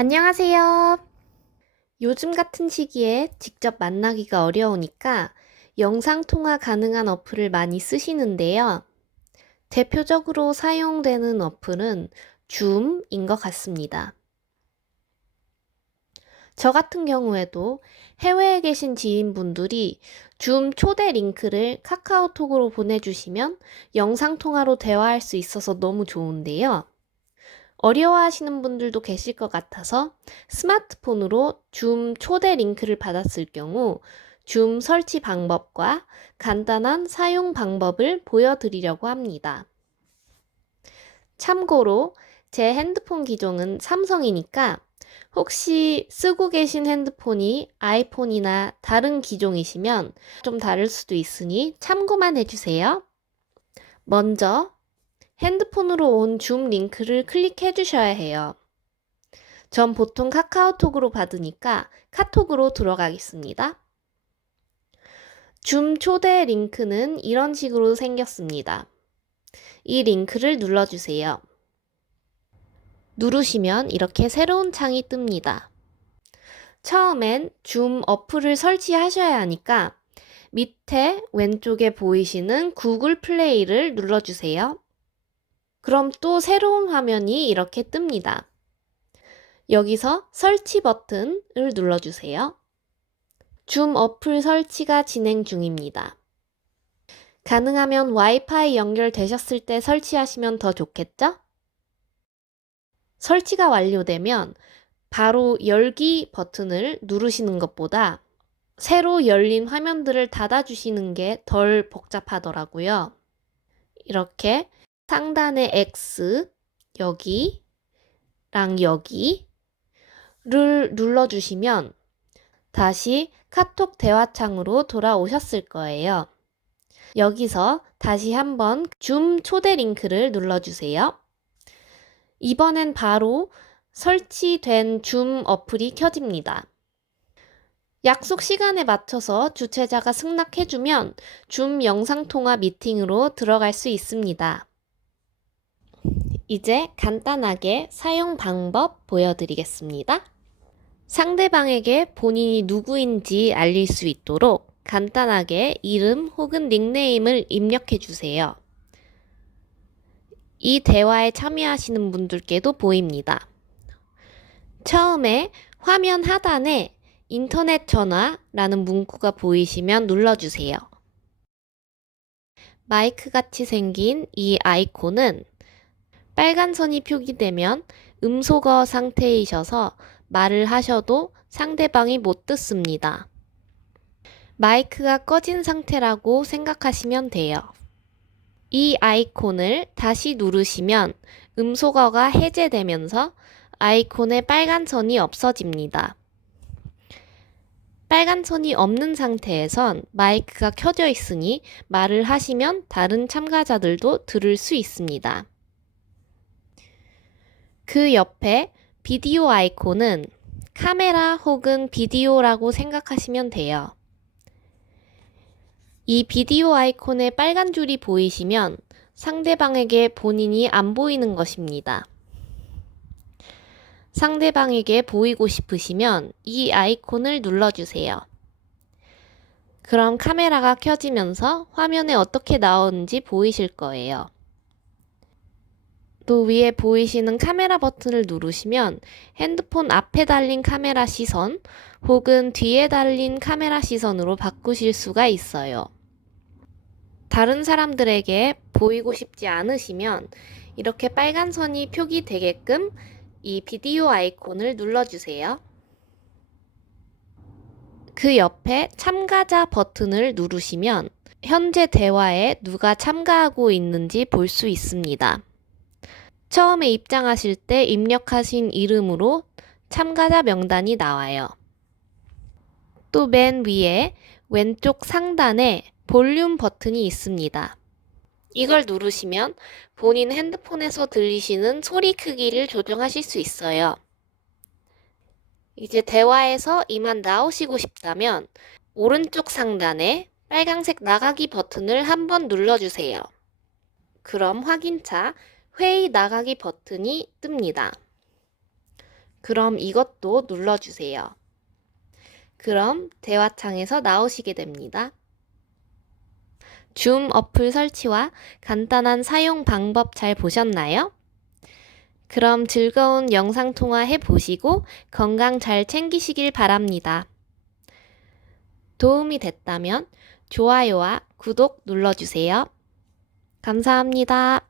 안녕하세요. 요즘 같은 시기에 직접 만나기가 어려우니까 영상통화 가능한 어플을 많이 쓰시는데요. 대표적으로 사용되는 어플은 줌인 것 같습니다. 저 같은 경우에도 해외에 계신 지인분들이 줌 초대 링크를 카카오톡으로 보내주시면 영상통화로 대화할 수 있어서 너무 좋은데요. 어려워하시는 분들도 계실 것 같아서 스마트폰으로 줌 초대 링크를 받았을 경우 줌 설치 방법과 간단한 사용 방법을 보여드리려고 합니다. 참고로 제 핸드폰 기종은 삼성이니까 혹시 쓰고 계신 핸드폰이 아이폰이나 다른 기종이시면 좀 다를 수도 있으니 참고만 해주세요. 먼저 핸드폰으로 온 줌 링크를 클릭해 주셔야 해요. 전 보통 카카오톡으로 받으니까 카톡으로 들어가겠습니다. 줌 초대 링크는 이런 식으로 생겼습니다. 이 링크를 눌러주세요. 누르시면 이렇게 새로운 창이 뜹니다. 처음엔 줌 어플을 설치하셔야 하니까 밑에 왼쪽에 보이시는 구글 플레이를 눌러주세요. 그럼 또 새로운 화면이 이렇게 뜹니다. 여기서 설치 버튼을 눌러주세요. 줌 어플 설치가 진행 중입니다. 가능하면 와이파이 연결되셨을 때 설치하시면 더 좋겠죠? 설치가 완료되면 바로 열기 버튼을 누르시는 것보다 새로 열린 화면들을 닫아주시는 게 덜 복잡하더라고요. 이렇게 상단에 X, 여기랑 여기를 눌러주시면 다시 카톡 대화창으로 돌아오셨을 거예요. 여기서 다시 한번 줌 초대 링크를 눌러주세요. 이번엔 바로 설치된 줌 어플이 켜집니다. 약속 시간에 맞춰서 주최자가 승낙해주면 줌 영상통화 미팅으로 들어갈 수 있습니다. 이제 간단하게 사용 방법 보여드리겠습니다. 상대방에게 본인이 누구인지 알릴 수 있도록 간단하게 이름 혹은 닉네임을 입력해 주세요. 이 대화에 참여하시는 분들께도 보입니다. 처음에 화면 하단에 인터넷 전화라는 문구가 보이시면 눌러주세요. 마이크 같이 생긴 이 아이콘은 빨간 선이 표기되면 음소거 상태이셔서 말을 하셔도 상대방이 못 듣습니다. 마이크가 꺼진 상태라고 생각하시면 돼요. 이 아이콘을 다시 누르시면 음소거가 해제되면서 아이콘의 빨간 선이 없어집니다. 빨간 선이 없는 상태에선 마이크가 켜져 있으니 말을 하시면 다른 참가자들도 들을 수 있습니다. 그 옆에 비디오 아이콘은 카메라 혹은 비디오라고 생각하시면 돼요. 이 비디오 아이콘의 빨간 줄이 보이시면 상대방에게 본인이 안 보이는 것입니다. 상대방에게 보이고 싶으시면 이 아이콘을 눌러주세요. 그럼 카메라가 켜지면서 화면에 어떻게 나오는지 보이실 거예요. 또 위에 보이시는 카메라 버튼을 누르시면 핸드폰 앞에 달린 카메라 시선 혹은 뒤에 달린 카메라 시선으로 바꾸실 수가 있어요. 다른 사람들에게 보이고 싶지 않으시면 이렇게 빨간 선이 표기되게끔 이 비디오 아이콘을 눌러주세요. 그 옆에 참가자 버튼을 누르시면 현재 대화에 누가 참가하고 있는지 볼 수 있습니다. 처음에 입장하실 때 입력하신 이름으로 참가자 명단이 나와요. 또 맨 위에 왼쪽 상단에 볼륨 버튼이 있습니다. 이걸 누르시면 본인 핸드폰에서 들리시는 소리 크기를 조정하실 수 있어요. 이제 대화에서 이만 나오시고 싶다면 오른쪽 상단에 빨간색 나가기 버튼을 한번 눌러주세요. 그럼 확인차 회의 나가기 버튼이 뜹니다. 그럼 이것도 눌러주세요. 그럼 대화창에서 나오시게 됩니다. 줌 어플 설치와 간단한 사용 방법 잘 보셨나요? 그럼 즐거운 영상통화 해보시고 건강 잘 챙기시길 바랍니다. 도움이 됐다면 좋아요와 구독 눌러주세요. 감사합니다.